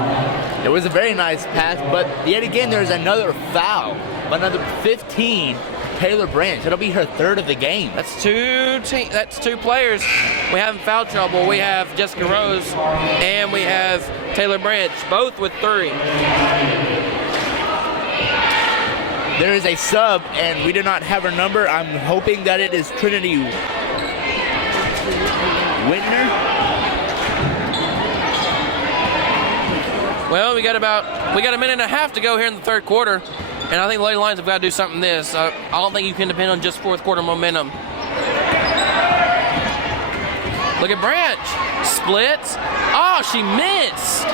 It was a very nice pass, but yet again, there's another foul by number 15, Taylor Branch. It'll be her 3rd of the game. That's two players. We have in foul trouble. We have Jessica Rose and we have Taylor Branch, both with 3. There is a sub, and we do not have her number. I'm hoping that it is Trinity Whitner. Well, we got a minute and a half to go here in the 3rd quarter, and I think the Lady Lions have got to do something this. I don't think you can depend on just 4th quarter momentum. Look at Branch. Splits. Oh, she missed.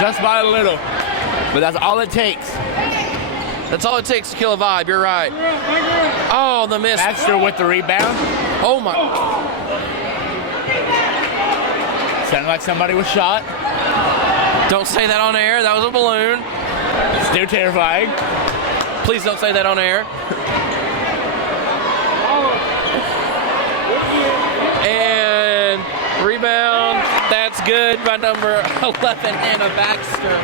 Just by a little. But that's all it takes. That's all it takes to kill a vibe. You're right. Oh, the miss. Baxter with the rebound. Oh, my. Sounded like somebody was shot. Don't say that on air. That was a balloon. Still terrifying. Please don't say that on air. And rebound. That's good by number 11, Anna Baxter.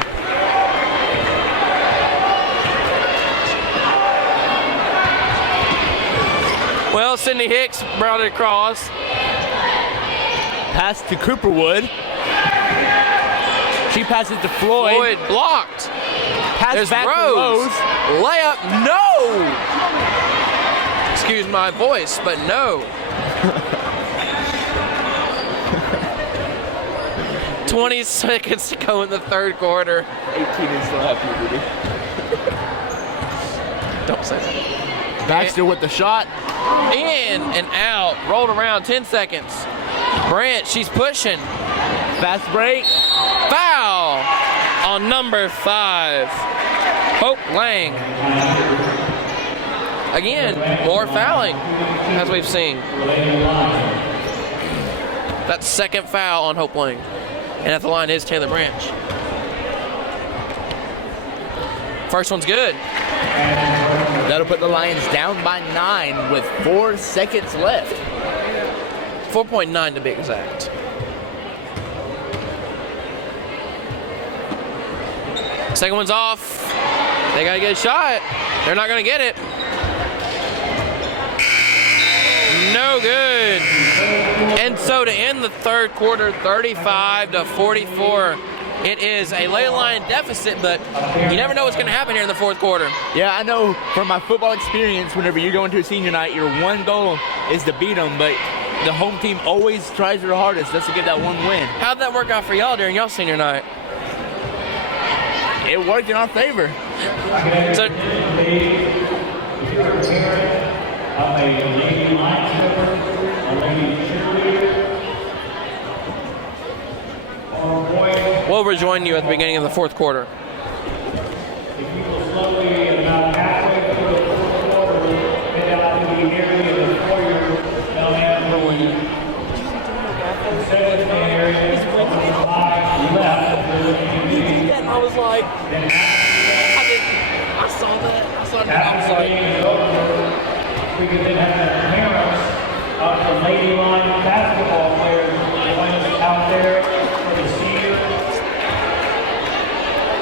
Well, Sydney Hicks brought it across. Pass to Cooperwood. She passes to Floyd. Floyd blocked. Pass There's back Rose. to Rose. Layup, no! Excuse my voice, but no. 20 seconds to go in the 3rd quarter. 18 and still have puberty. Don't say that. Baxter with the shot. In and out. Rolled around 10 seconds. Branch, she's pushing. Fast break. Foul on number 5. Hope Lang. Again, more fouling, as we've seen. That's 2nd foul on Hope Lang. And at the line is Taylor Branch. First one's good. That'll put the Lions down by 9 with 4 seconds left. 4.9 to be exact. Second one's off. They gotta get a shot. They're not gonna get it. No good. And so to end the 3rd quarter, 35-44. It is a Lady Lion deficit, but you never know what's going to happen here in the 4th quarter. Yeah, I know from my football experience, whenever you go into a senior night, your one goal is to beat them, but the home team always tries their hardest just to get that one win. How'd that work out for y'all during y'all senior night? It worked in our favor. So, we'll rejoin you at the beginning of the 4th quarter. I was like, I saw that. I was like, we could then have the parents of the Lady Lion basketball players out there for the senior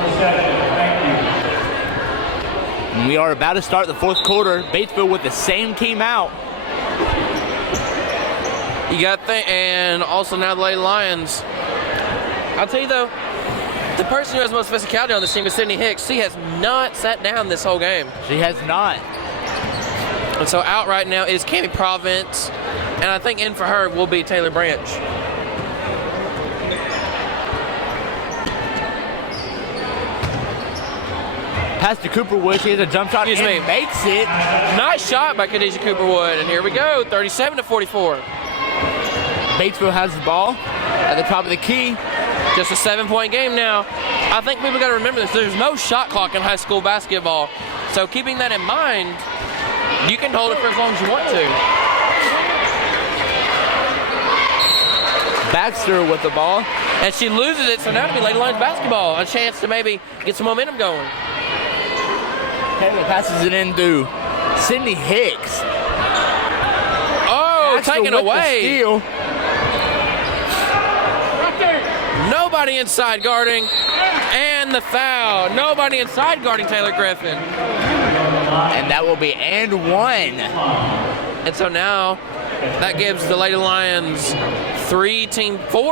procession. Thank you. And we are about to start the 4th quarter. Batesville with the same team out. you got and also now the Lady Lions. I'll tell you though, the person who has the most physicality on this team is Sydney Hicks. She has not sat down this whole game. She has not. And so out right now is Cammie Province, and I think in for her will be Taylor Branch. Pass to Cooperwood. She has a jump shot and makes it. Nice shot by Khadijah Cooperwood, and here we go, 37-44. Batesville has the ball at the top of the key. Just a 7-point game now. I think people got to remember this. There's no shot clock in high school basketball. So keeping that in mind, you can hold it for as long as you want to. Baxter with the ball. And she loses it, so now it'll be Lady Lions basketball. A chance to maybe get some momentum going. Taylor passes it in to Sydney Hicks. Oh, Baxter taken with the away. steal. Nobody inside guarding. And the foul. Nobody inside guarding Taylor Griffin. And that will be and one. And so now that gives the Lady Lions 4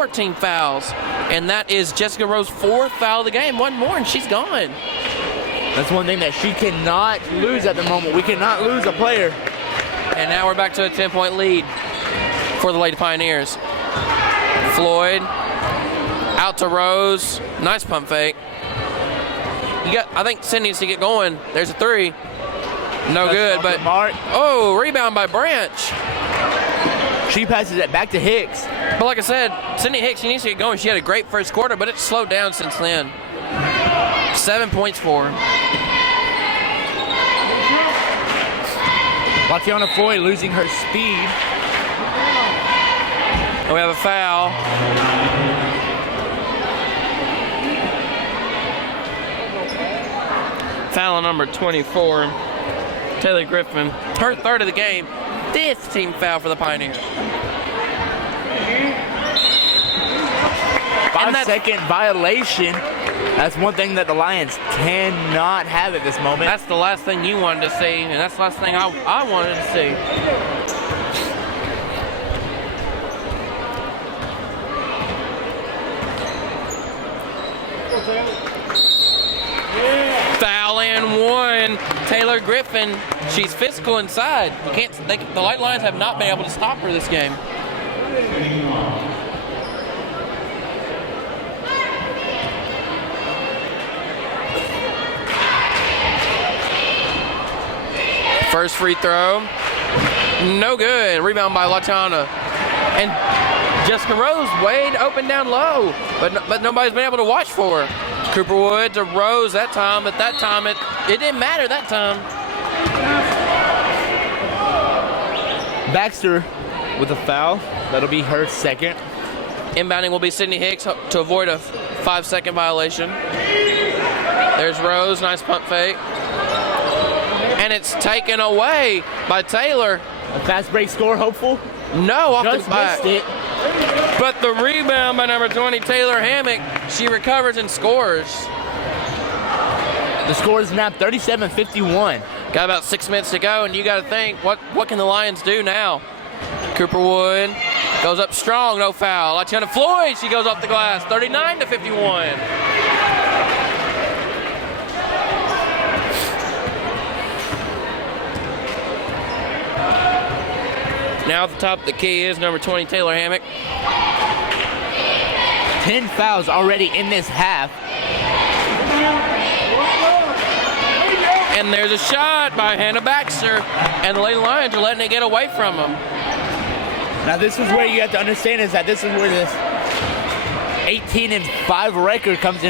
team fouls. And that is Jessica Rose's 4th foul of the game. One more and she's gone. That's one thing that she cannot lose at the moment. We cannot lose a player. And now we're back to a 10-point lead for the Lady Pioneers. Floyd out to Rose. Nice pump fake. I think Sydney needs to get going. There's a 3. No good, but oh, rebound by Branch. She passes it back to Hicks. But like I said, Sydney Hicks, she needs to get going. She had a great first quarter, but it's slowed down since then. 7 points for her. Latiana Floyd losing her speed. And we have a foul. Foul number 24. Taylor Griffin, her 3rd of the game. 5th team foul for the Pioneers. 5-second violation. That's one thing that the Lions cannot have at this moment. That's the last thing you wanted to see, and that's the last thing I wanted to see. Foul and 1. Taylor Griffin, she's physical inside. The Light Lions have not been able to stop her this game. First free throw, no good. Rebound by Latiana. And Jessica Rose way open down low, but nobody's been able to watch for her. Cooper Wood to Rose that time, but that time it didn't matter that time. Baxter with a foul. That'll be her 2nd. Inbounding will be Sydney Hicks to avoid a 5-second violation. There's Rose, nice pump fake. And it's taken away by Taylor. A fast break score, hopeful? No, off Just the back. missed it. But the rebound by number 20, Taylor Hammock, she recovers and scores. The score is now 37-51. Got about 6 minutes to go, and you got to think, what can the Lions do now? Cooper Wood goes up strong, no foul. Latiana Floyd, she goes off the glass, 39-51. Now at the top of the key is number 20, Taylor Hammock. 10 fouls already in this half. And there's a shot by Hannah Baxter, and the Lady Lions are letting it get away from them. Now this is where you have to understand is that this is where this 18-5 record comes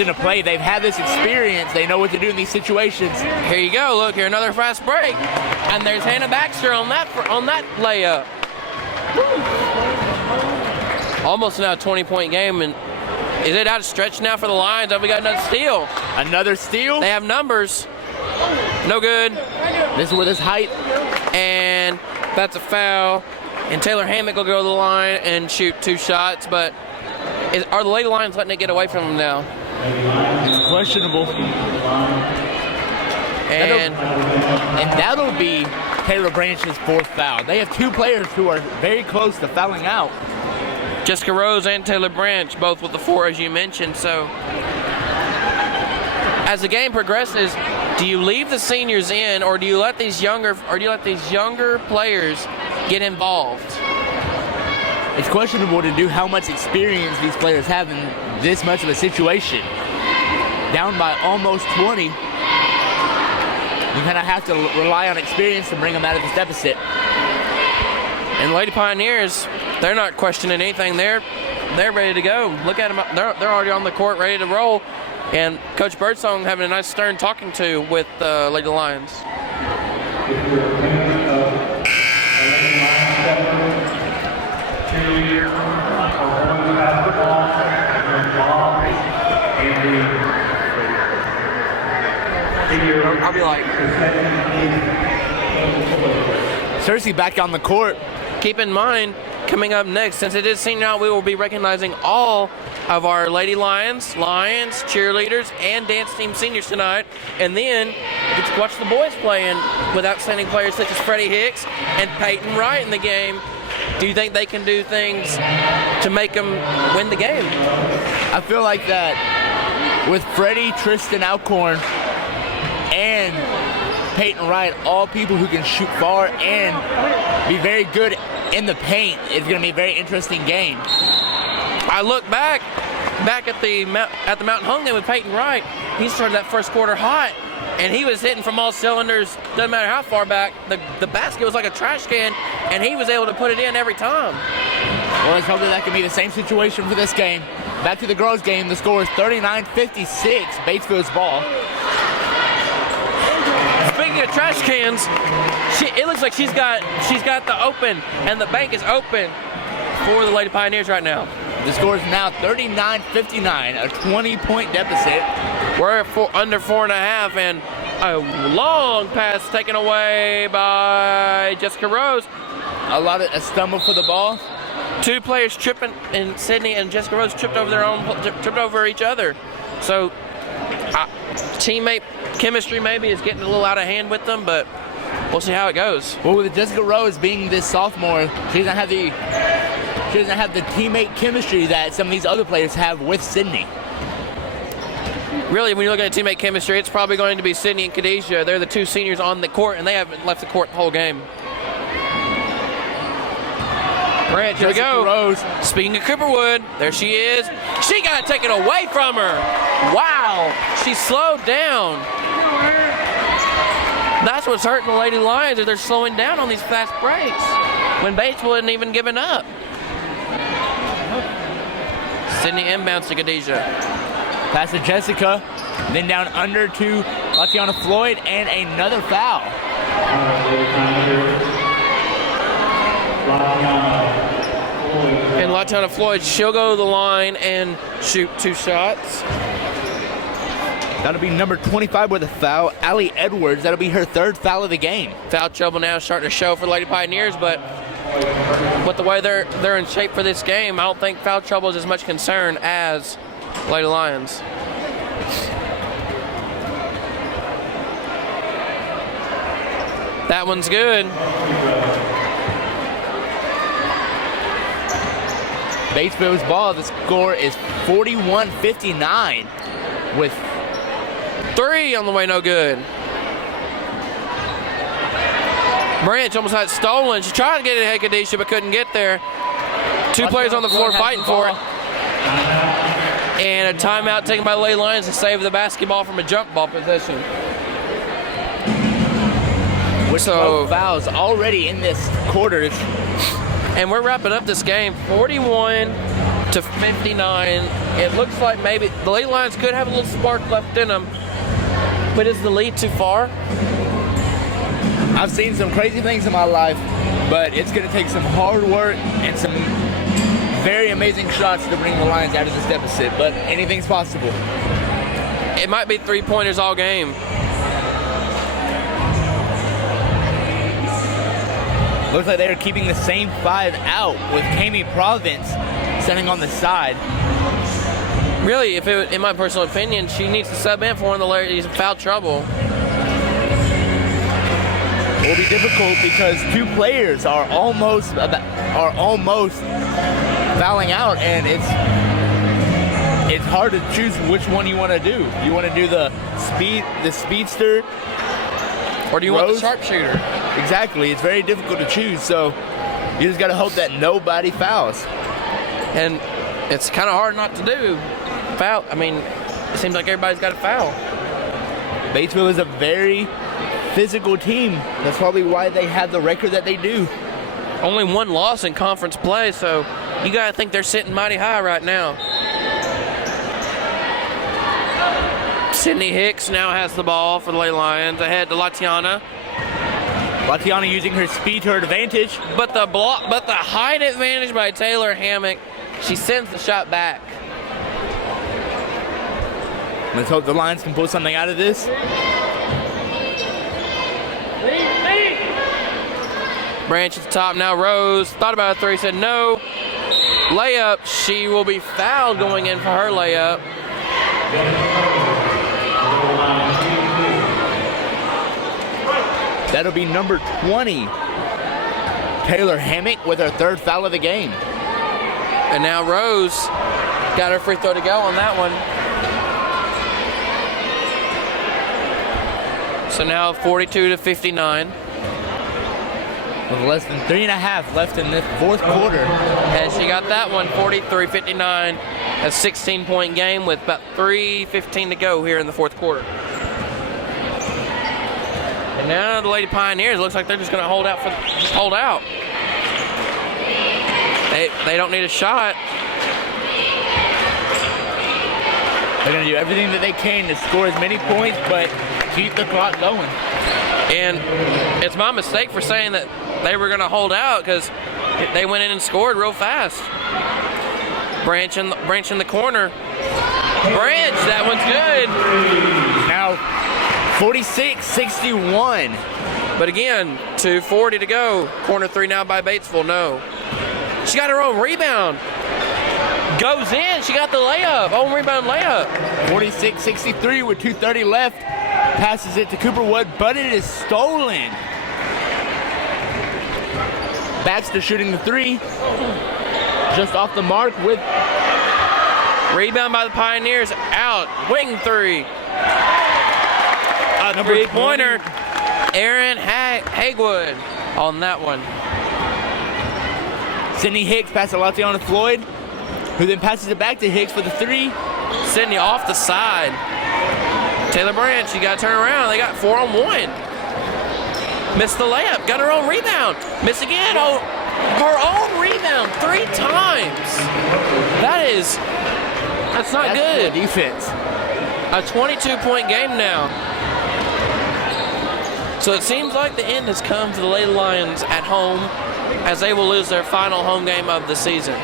into play. They've had this experience. They know what to do in these situations. Here you go. Look here, another fast break, and there's Hannah Baxter on that layup. Almost now a 20-point game, and is it out of stretch now for the Lions? Have we got another steal? Another steal? They have numbers. No good. This is where this height. And that's a foul. And Taylor Hammock will go to the line and shoot 2 shots, but are the Lady Lions letting it get away from them now? It's questionable. And that'll be Taylor Branch's 4th foul. They have 2 players who are very close to fouling out. Jessica Rose and Taylor Branch, both with the 4, as you mentioned. So as the game progresses, do you leave the seniors in, or do you let these younger players get involved? It's questionable to do how much experience these players have in this much of a situation. Down by almost 20. You kind of have to rely on experience to bring them out of this deficit. And Lady Pioneers, they're not questioning anything. They're ready to go. Look at them. They're already on the court, ready to roll. And Coach Birdsong having a nice stern talking to with Lady Lions. I'll be like, Cersei back on the court. keep in mind, coming up next, since it is senior night, we will be recognizing all of our Lady Lions, cheerleaders, and dance team seniors tonight. And then you get to watch the boys playing with outstanding players such as Freddie Hicks and Peyton Wright in the game. Do you think they can do things to make them win the game? I feel like that with Freddie, Tristan Alcorn, and Peyton Wright, all people who can shoot far and be very good in the paint, it's going to be a very interesting game. I look back at the Mountain Home game with Peyton Wright. He started that first quarter hot, and he was hitting from all cylinders. Doesn't matter how far back. The basket was like a trash can, and he was able to put it in every time. Well, let's hope that can be the same situation for this game. Back to the girls' game. The score is 39-56, Batesville's ball. Speaking of trash cans, it looks like she's got the open, and the bank is open for the Lady Pioneers right now. The score is now 39-59, a 20-point deficit. We're at under 4.5, and a long pass taken away by Jessica Rose. A stumble for the ball. Two players tripping, and Sydney and Jessica Rose tripped over each other. So teammate chemistry maybe is getting a little out of hand with them, but we'll see how it goes. Well, with Jessica Rose being this sophomore, she doesn't have the teammate chemistry that some of these other players have with Sydney. Really, when you look at teammate chemistry, it's probably going to be Sydney and Khadijah. They're the two seniors on the court, and they haven't left the court the whole game. Branch, here we go. Rose. Speaking of Cooperwood, there she is. She got it taken away from her. Wow, she slowed down. That's what's hurting the Lady Lions, is they're slowing down on these fast breaks when Batesville isn't even giving up. Sydney inbounds to Khadijah. Pass to Jessica, then down under to Latiana Floyd, and another foul. And Latiana Floyd, she'll go to the line and shoot 2 shots. That'll be number 25 with a foul, Allie Edwards. That'll be her 3rd foul of the game. Foul trouble now starting to show for Lady Pioneers, but with the way they're in shape for this game, I don't think foul trouble is as much concern as Lady Lions. That one's good. Batesville's ball. The score is 41-59 with 3 on the way, no good. Branch almost had it stolen. She tried to get it ahead of Khadijah, but couldn't get there. 2 players on the floor fighting for it. And a timeout taken by the Lady Lions to save the basketball from a jump ball position. With 12 fouls already in this quarter. And we're wrapping up this game 41-59. It looks like maybe the Lady Lions could have a little spark left in them. But is the lead too far? I've seen some crazy things in my life, but it's going to take some hard work and some very amazing shots to bring the Lions out of this deficit. But anything's possible. It might be 3-pointers all game. Looks like they're keeping the same 5 out with Kami Province standing on the side. Really, in my personal opinion, she needs to sub in for one of the ladies in foul trouble. It will be difficult because 2 players are almost fouling out, and it's hard to choose which one you want to do. You want to do the speedster, or do you want the sharpshooter? Exactly. It's very difficult to choose, so you just got to hope that nobody fouls. And it's kind of hard not to do. Foul. I mean, it seems like everybody's got a foul. Batesville is a very physical team. That's probably why they have the record that they do. Only 1 loss in conference play, so you got to think they're sitting mighty high right now. Sydney Hicks now has the ball for the Lady Lions, ahead to Latiana. Latiana using her speed to her advantage. But the height advantage by Taylor Hammock, she sends the shot back. Let's hope the Lions can pull something out of this. Branch at the top. Now Rose thought about a three, said no. Layup. She will be fouled going in for her layup. That'll be number 20, Taylor Hammock, with her 3rd foul of the game. And now Rose got her free throw to go on that one. So now 42-59. With less than 3.5 left in this 4th quarter. And she got that one, 43-59, a 16-point game with about 3:15 to go here in the 4th quarter. And now the Lady Pioneers, looks like they're just going to hold out. They don't need a shot. They're going to do everything that they can to score as many points, but keep the clock going. And it's my mistake for saying that they were going to hold out, because they went in and scored real fast. Branch in the corner. Branch, that one's good. Now 46-61. But again, 2:40 to go. Corner three now by Batesville. No. She got her own rebound. Goes in. She got the layup. Own rebound layup. 46-63 with 2:30 left. Passes it to Cooperwood, but it is stolen. Baxter shooting the three. Just off the mark with... Rebound by the Pioneers. Out. Wing three. Number Three-pointer. Aaron Hagwood on that one. Sydney Hicks passes it to Floyd, who then passes it back to Hicks for the three. Sydney off the side. Taylor Branch, you got to turn around. They got 4-on-1. Missed the layup. Got her own rebound. Miss again. Oh, her own rebound 3 times. That's not good. Defense. A 22-point game now. So it seems like the end has come to the Lady Lions at home, as they will lose their final home game of the season.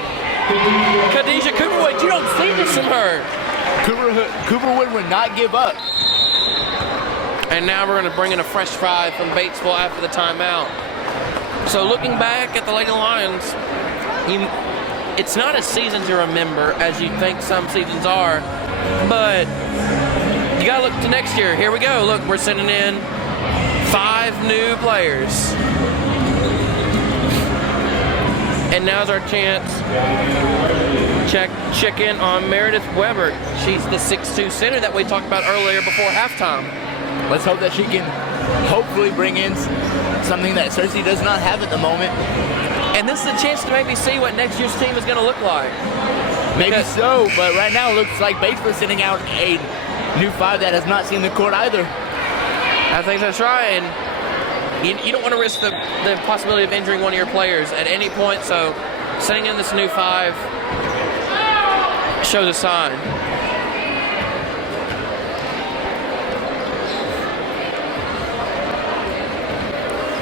Khadijah Cooperwood, you don't see this from her. Cooperwood would not give up. And now we're going to bring in a fresh five from Batesville after the timeout. So looking back at the Lady Lions, it's not a season to remember as you think some seasons are, but you got to look to next year. Here we go. Look, we're sending in 5 new players. And now's our chance. Check in on Meredith Weber. She's the 6'2" center that we talked about earlier before halftime. Let's hope that she can hopefully bring in something that Cersei does not have at the moment. And this is a chance to maybe see what next year's team is going to look like. Maybe so, but right now it looks like Batesville is sending out a new 5 that has not seen the court either. I think that's right. And you don't want to risk the possibility of injuring one of your players at any point, so sending in this new 5 shows a sign.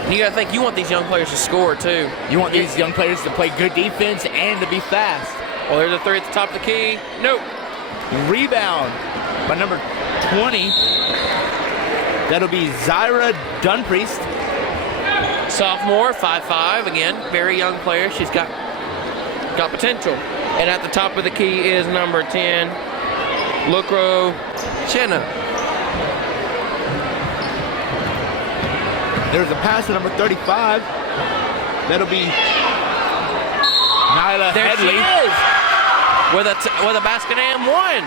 And you got to think, you want these young players to score too. You want these young players to play good defense and to be fast. Well, there's a 3 at the top of the key. Nope. Rebound by number 20. That'll be Zyra Dunpriest. Sophomore, 5'5", again, very young player. She's got potential. And at the top of the key is number 10, Lucro Chenna. There's a pass to number 35. That'll be Nyla There Headley. she is, with a basket and 1.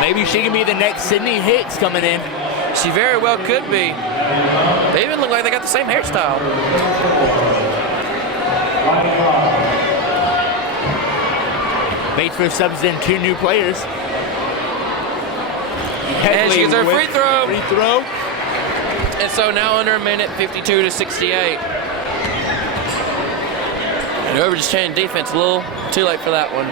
Maybe she can be the next Sydney Hicks coming in. She very well could be. They even look like they got the same hairstyle. Batesville subs in 2 new players. And she gets her free throw. Free throw. And so now under a minute, 52-68. And whoever just changed defense, a little too late for that one.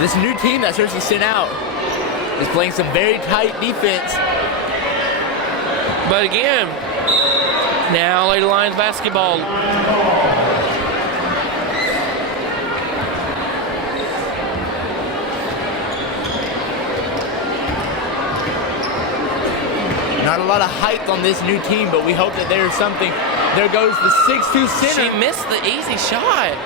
This new team that Cersei sent out is playing some very tight defense. But again, now Lady Lions basketball. Not a lot of height on this new team, but we hope that there's something. There goes the 6'2" center. She missed the easy shot.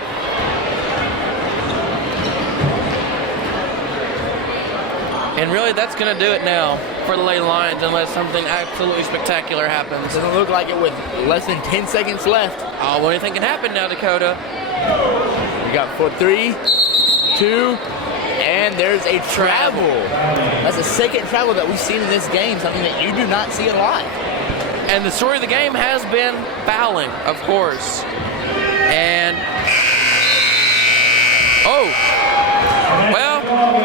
And really, that's going to do it now for the Lady Lions unless something absolutely spectacular happens. Doesn't look like it with less than 10 seconds left. Oh, well, anything can happen now, Dakota. We got 4, 3, 2, and there's a travel. That's the second travel that we've seen in this game, something that you do not see a lot. And the story of the game has been fouling, of course. And, oh, well,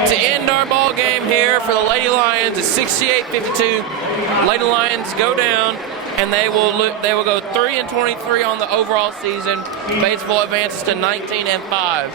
to end our ball game here for the Lady Lions, it's 68-52. Lady Lions go down, and they will go 3-23 on the overall season. Batesville advances to 19-5.